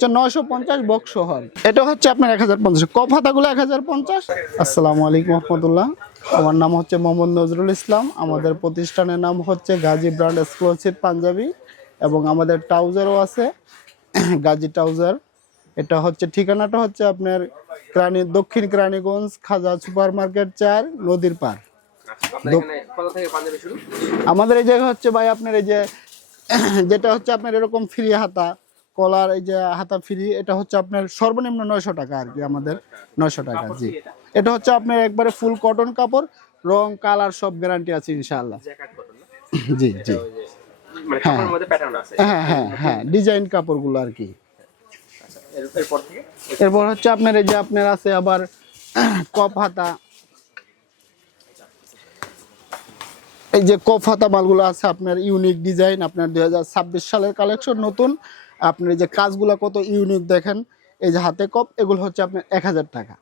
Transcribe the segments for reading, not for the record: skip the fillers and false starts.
হচ্ছে 950 বক্স হল। এটা হচ্ছে আপনার 1050, কফ হাতাগুলো 1050। আসসালামু আলাইকুম রহমতুল্লাহ, আমার নাম হচ্ছে মোহাম্মদ নজরুল ইসলাম। আমাদের প্রতিষ্ঠানের নাম হচ্ছে গাজী ব্র্যান্ড এক্সক্লুসিভ পাঞ্জাবি, এবং আমাদের ট্রাউজারও আছে গাজী ট্রাউজার। এটা হচ্ছে ঠিকানাটা হচ্ছে আপনার দক্ষিণ কেরানীগঞ্জ, খাজা সুপার মার্কেট 4, নদীর পার। আমাদের এই জায়গা হচ্ছে ভাই আপনার এই যে যেটা হচ্ছে আপনার এরকম ফ্রি হাতা কলার, এই যে হাতা ফ্রি, এটা হচ্ছে আপনার সর্বনিম্ন 900 টাকা আর কি, আমাদের 900 টাকা। জি, এটা হচ্ছে আপনার একবারে ফুল কটন কাপড়, রং কালার সব গ্যারান্টি আছে ইনশাআল্লাহ। জি জি, হ্যাঁ হ্যাঁ হ্যাঁ হ্যাঁ, ডিজাইন কাপড়গুলো আর কি। এরপর হচ্ছে আপনার এই যে আপনার আছে আবার কপ হাতা, এই যে কফ হাতা মালগুলো আছে আপনার ইউনিক ডিজাইন, আপনার 2026 সালের কালেকশন নতুন। আপনার এই যে কাজগুলো কত ইউনিক দেখেন, এই যে হাতে কপ, এগুলো হচ্ছে আপনার 1000 টাকা।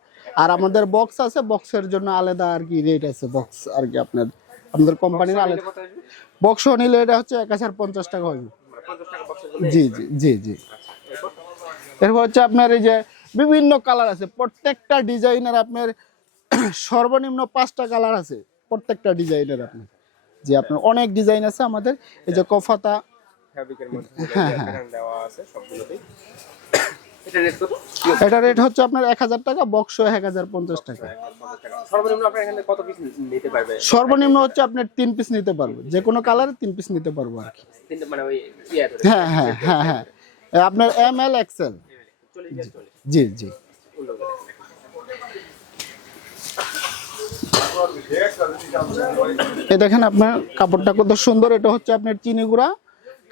আর আমাদের বক্স আছে, বক্সের জন্য আলাদা আর কি রেট আছে, বক্স আর কি আপনার আমাদের কোম্পানির আলাদা। বক্স নিলে এটা হচ্ছে 1050 টাকা হবে। জি জি জি জি। এরপর হচ্ছে আপনার এই যে বিভিন্ন কালার আছে, প্রত্যেকটা ডিজাইনের আপনার সর্বনিম্ন 5টা কালার আছে প্রত্যেকটা ডিজাইনের আপনার। জি, আপনার অনেক ডিজাইন আছে আমাদের। এই যে কফাতা, হ্যাঁ হ্যাঁ, এটা রেট হচ্ছে আপনার 1000 টাকা, বক্স 1050 টাকা। সর্বনিম্ন হচ্ছে আপনার 3 পিস নিতে পারবো, যে কোনো কালারে 3 পিস নিতে পারবো আর কি। হ্যাঁ হ্যাঁ হ্যাঁ হ্যাঁ, আপনার ML XL। জি জি। এই দেখেন আপনার কাপড়টা কত সুন্দর, এটা হচ্ছে আপনার চিনি গুঁড়া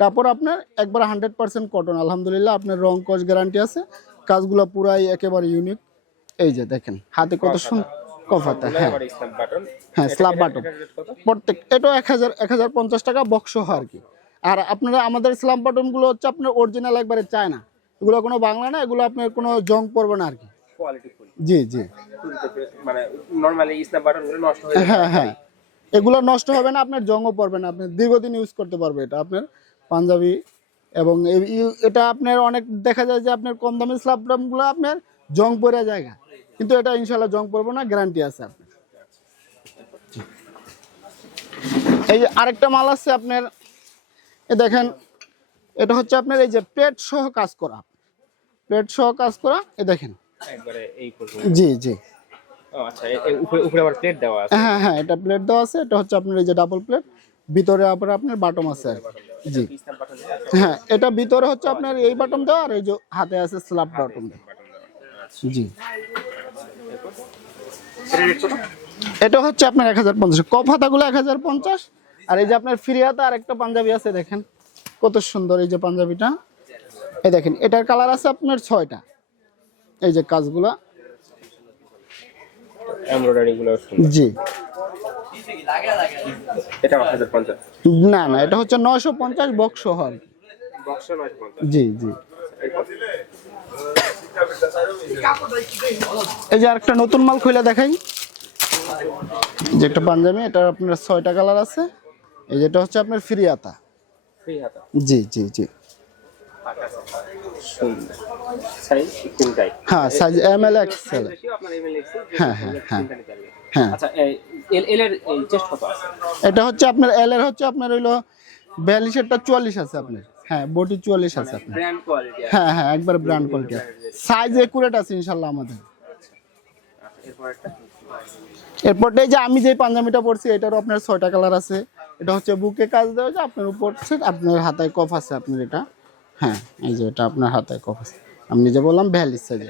কাপড়, আপনার একবার 100% কটন, আলহামদুলিল্লাহ। আপনার রং কস গ্যারান্টি আছে, কাজগুলো পুরাই একেবারে ইউনিক। এই যে দেখেন হাতে কত সুন্দর কফাতা, হ্যাঁ হ্যাঁ, স্ল্যাব বাটন প্রত্যেক, এটা 1050 টাকা বক্স আর কি। আর আপনারা আমাদের স্ল্যাব বাটন গুলো হচ্ছে আপনার অরিজিনাল একবারে চায়না, এগুলো কোনো বাংলা না, এগুলো আপনার কোনো জং পড়বে না আর কি। জি জি, মানে নরমালি স্ন্যাপ বাটনগুলো নষ্ট হয়ে যায়। হ্যাঁ হ্যাঁ, এগুলো নষ্ট হবে না, আপনার জংও পড়বে না, আপনি দীর্ঘদিন ইউজ করতে পারবে এটা আপনার পাঞ্জাবি। এবং এটা আপনার অনেক দেখা যায় যে আপনার কম দামি স্ল্যাবগুলো আপনার জং পড়ে জায়গা, কিন্তু এটা ইনশাল্লাহ জং পড়বে না, গ্যারান্টি আছে আপনার। এই যে আরেকটা মাল আছে আপনার, এ দেখেন, এটা হচ্ছে আপনার এই যে প্লেট সহ কাজ করা, প্লেট সহ কাজ করা, এ দেখেন একবারে এই পর্যন্ত। জি জি। আচ্ছা, উপরে আবার প্লেট দেওয়া আছে। হ্যাঁ হ্যাঁ, এটা প্লেট দেওয়া আছে, এটা হচ্ছে আপনার এই যে ডাবল প্লেট, ভিতরে আবার আপনার বাটম আছে আর কি। জি হ্যাঁ, এটা ভিতরে হচ্ছে আপনার এই বাটম দেওয়া, আর এই যে হাতে আছে স্ল্যাব বাটম দেওয়া। জি, এটা হচ্ছে আপনার 1050, কফ হাতাগুলো 1050। আর এই যে আপনার ফ্রি হাতা আরেকটা পাঞ্জাবি আছে, দেখেন কত সুন্দর এই যে পাঞ্জাবিটা, এই দেখেন এটার কালার আছে আপনার 6টা। এই যে কাজগুলা, এমব্রয়ডারি গুলো সুন্দর। জি, এটা 1050 না না, এটা হচ্ছে 950 বক্স হল, বক্স 950। জি জি। এই যে আরেকটা নতুন মাল খুলে দেখাই, যে একটা পাঞ্জাবি, এটা আপনার 6টা কালার আছে। এই যেটা হচ্ছে আপনার ফ্রি হাতা, ফ্রি হাতা। জি জি জি। সুন্দর সাইজ তিনটাই। হ্যাঁ, সাইজ ML XL। আপনার এমএল এক্সেল। হ্যাঁ হ্যাঁ হ্যাঁ হ্যাঁ। আচ্ছা, এল এর চেস্ট কত আছে? এটা হচ্ছে আপনার L এর হচ্ছে আপনার হইলো 42-এরটা 44 আছে আপনার, হ্যাঁ বডি 44 আছে আপনার। Brand quality. হ্যাঁ হ্যাঁ, একবার ব্র্যান্ড কোয়ালিটি, সাইজ একুরেট আছে ইনশাআল্লাহ আমাদের। এরপরটা যে আমি যে পাঞ্জাবিটা পরছি, এটারও আপনার 6টা কালার আছে। এটা হচ্ছে বুকে কাজ দেওয়া, যে আপনার উপর আপনার হাতায় কফ আছে আপনার এটা, হ্যাঁ এই যে এটা আপনার হাতায় কফ আছে, আমি নিজে বললাম 42 সাইজ।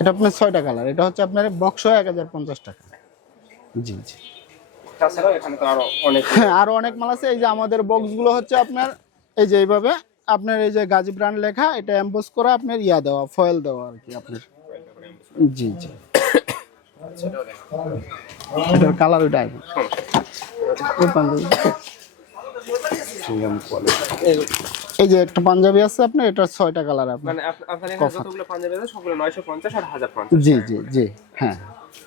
এটা আপনার 6টা কালার, এটা হচ্ছে আপনার বক্স 1050 টাকা। জি জি। তাছাড়াও এখানে তো আরো অনেক, হ্যাঁ আরো অনেক মাল আছে। এই যে আমাদের বক্সগুলো হচ্ছে আপনার এই যে এইভাবে আপনার এই যে গাজী ব্র্যান্ড লেখা, এটা এমবোস করা আপনার ইয়া দেওয়া, ফয়েল দেওয়া আর কি আপনার। জি জি, এটার কালার ওইটা আসবে। এই যে একটা পাঞ্জাবি আছে আপনার, এটা 6টা কালার আপনার। মানে আপনার এখানে যতগুলো পাঞ্জাবি আছে সবগুলো 950 আর 1050। জি জি জি, হ্যাঁ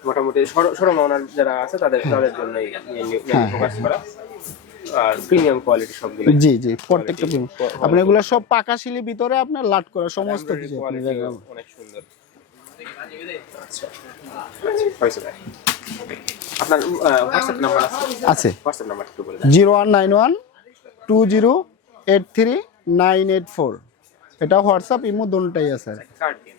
মোটামুটি সরো মাওনার যারা আছে তাদের জন্য ফোকাস করা। প্রিমিয়াম কোয়ালিটি সবগুলো। জি জি, প্রত্যেকটা premium। আপনি এগুলো সব পাকা শিলির ভিতরে আপনার লাট করা সমস্ত কিছু আপনি কোয়ালিটি দেখবেন। অনেক সুন্দর। আচ্ছা হয়েছে ভাই। আপনার হোয়াটসঅ্যাপ নাম্বার আছে? আছে হোয়াটসঅ্যাপ নাম্বার একটু বলে দেন। 019120838984। এটা হোয়াটসঅ্যাপ ইমো দুটোটাই আছে। কার্ড দিন।